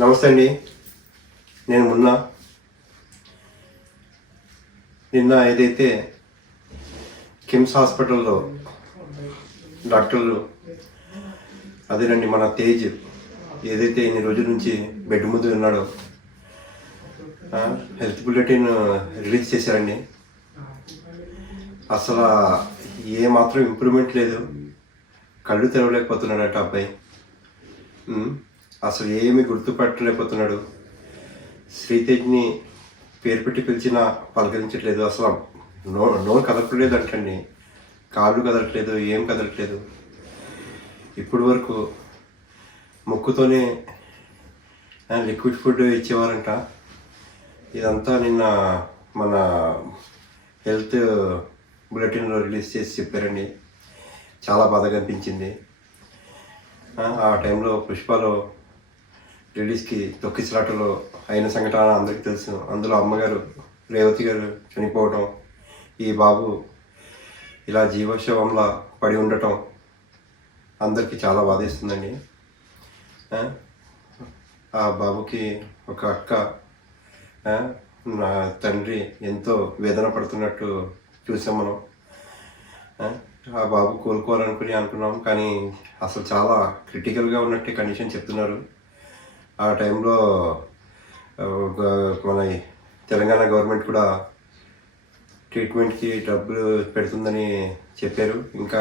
నమస్తే అండి. నేను నిన్న ఏదైతే కిమ్స్ హాస్పిటల్లో డాక్టర్లు అదేనండి మన తేజ్ ఏదైతే ఇన్ని రోజుల నుంచి బెడ్ ముందు ఉన్నాడో హెల్త్ బులెటిన్ రిలీజ్ చేశారండి. అసలు ఏ మాత్రం ఇంప్రూవ్మెంట్ లేదు. కళ్ళు తెరవలేకపోతున్నాడట అబ్బాయి. అసలు ఏమి గుర్తుపట్టలేకపోతున్నాడు. శ్రీతేజ్ని పేరు పెట్టి పిలిచినా పలకరించట్లేదు. అసలు నోరు కదలట్లేదు అంటండి. కాళ్ళు కదలట్లేదు, ఏం కదలట్లేదు. ఇప్పటి వరకు ముక్కుతోనే లిక్విడ్ ఫుడ్ ఇచ్చేవారంట. ఇదంతా నిన్న మన హెల్త్ బులెటిన్లో రిలీజ్ చేసి చెప్పారండి. చాలా బాధగా అనిపించింది. ఆ టైంలో పుష్పలో రిలీజ్కి తొక్కిసలాటలో అయిన సంఘటన అందరికీ తెలుసు. అందులో అమ్మగారు రేవతి గారు చనిపోవటం, ఈ బాబు ఇలా జీవశవంలా పడి ఉండటం అందరికీ చాలా బాధేస్తుందండి. ఆ బాబుకి ఒక అక్క, నా తండ్రి ఎంతో వేదన పడుతున్నట్టు చూసాం మనం. ఆ బాబు కోలుకోవాలనుకుని అనుకున్నాం, కానీ అసలు చాలా క్రిటికల్గా ఉన్నట్టే కండిషన్ చెప్తున్నారు. ఆ టైంలో మన తెలంగాణ గవర్నమెంట్ కూడా ట్రీట్మెంట్కి డబ్బులు పెడుతుందని చెప్పారు. ఇంకా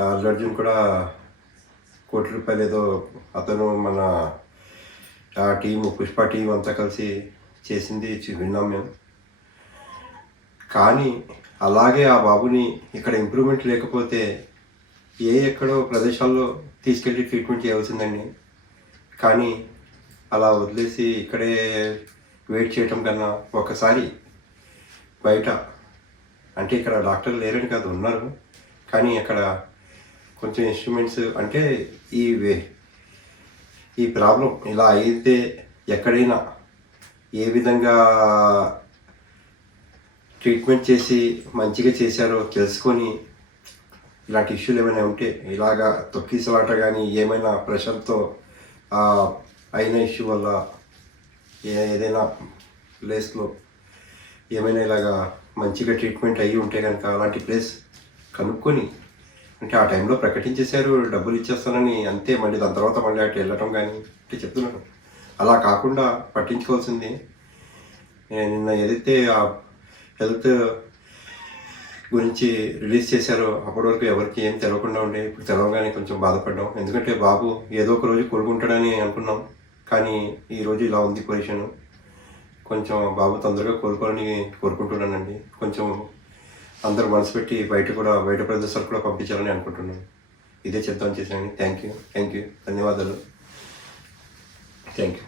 అల్లు అర్జున్ కూడా ₹1 కోటి ఏదో అతను మన ఆ టీము పుష్ప టీం అంతా కలిసి చేసింది విన్నాం మేము. కానీ అలాగే ఆ బాబుని ఇక్కడ ఇంప్రూవ్మెంట్ లేకపోతే ఎక్కడో ప్రదేశాల్లో తీసుకెళ్ళి ట్రీట్మెంట్ చేయవలసిందండి. కానీ అలా వదిలేసి ఇక్కడే వెయిట్ చేయటం కన్నా ఒకసారి బయట, అంటే ఇక్కడ డాక్టర్లు లేరని కాదు, ఉన్నారు. కానీ అక్కడ కొంచెం ఇన్స్ట్రుమెంట్స్, అంటే ఈ ప్రాబ్లం ఇలా అయితే ఎక్కడైనా ఏ విధంగా ట్రీట్మెంట్ చేసి మంచిగా చేశారో తెలుసుకొని ఇలాంటి ఇష్యూలు ఏమైనా ఉంటే, ఇలాగా తొక్కిసలాట కానీ ఏమైనా ప్రెషర్తో అయిన ఇష్యూ వల్ల ఏదైనా ప్లేస్లో ఏమైనా ఇలాగా మంచిగా ట్రీట్మెంట్ అయ్యి ఉంటే కనుక అలాంటి ప్లేస్ కనుక్కొని, అంటే ఆ టైంలో ప్రకటించేశారు డబ్బులు ఇచ్చేస్తానని, అంతే. మళ్ళీ దాని తర్వాత మళ్ళీ అటు వెళ్ళటం కానీ అంటే చెప్తున్నాను. అలా కాకుండా పట్టించుకోవాల్సింది. నిన్న ఏదైతే ఆ హెల్త్ గురించి రిలీజ్ చేశారో అప్పటి వరకు ఎవరికి ఏం తెలవకుండా ఉండే, ఇప్పుడు తెలవగానే కొంచెం బాధపడ్డాం. ఎందుకంటే బాబు ఏదో ఒక రోజు కోలుకుంటాడని అనుకున్నాం, కానీ ఈరోజు ఇలా ఉంది పొజిషన్. కొంచెం బాబు తొందరగా కోలుకోవాలని కోరుకుంటున్నానండి. కొంచెం అందరూ మనసు పెట్టి బయట ప్రదేశాలు కూడా పంపించాలని అనుకుంటున్నాను. ఇదే చెప్తాను చేశాను. థ్యాంక్ యూ, ధన్యవాదాలు. Thank you.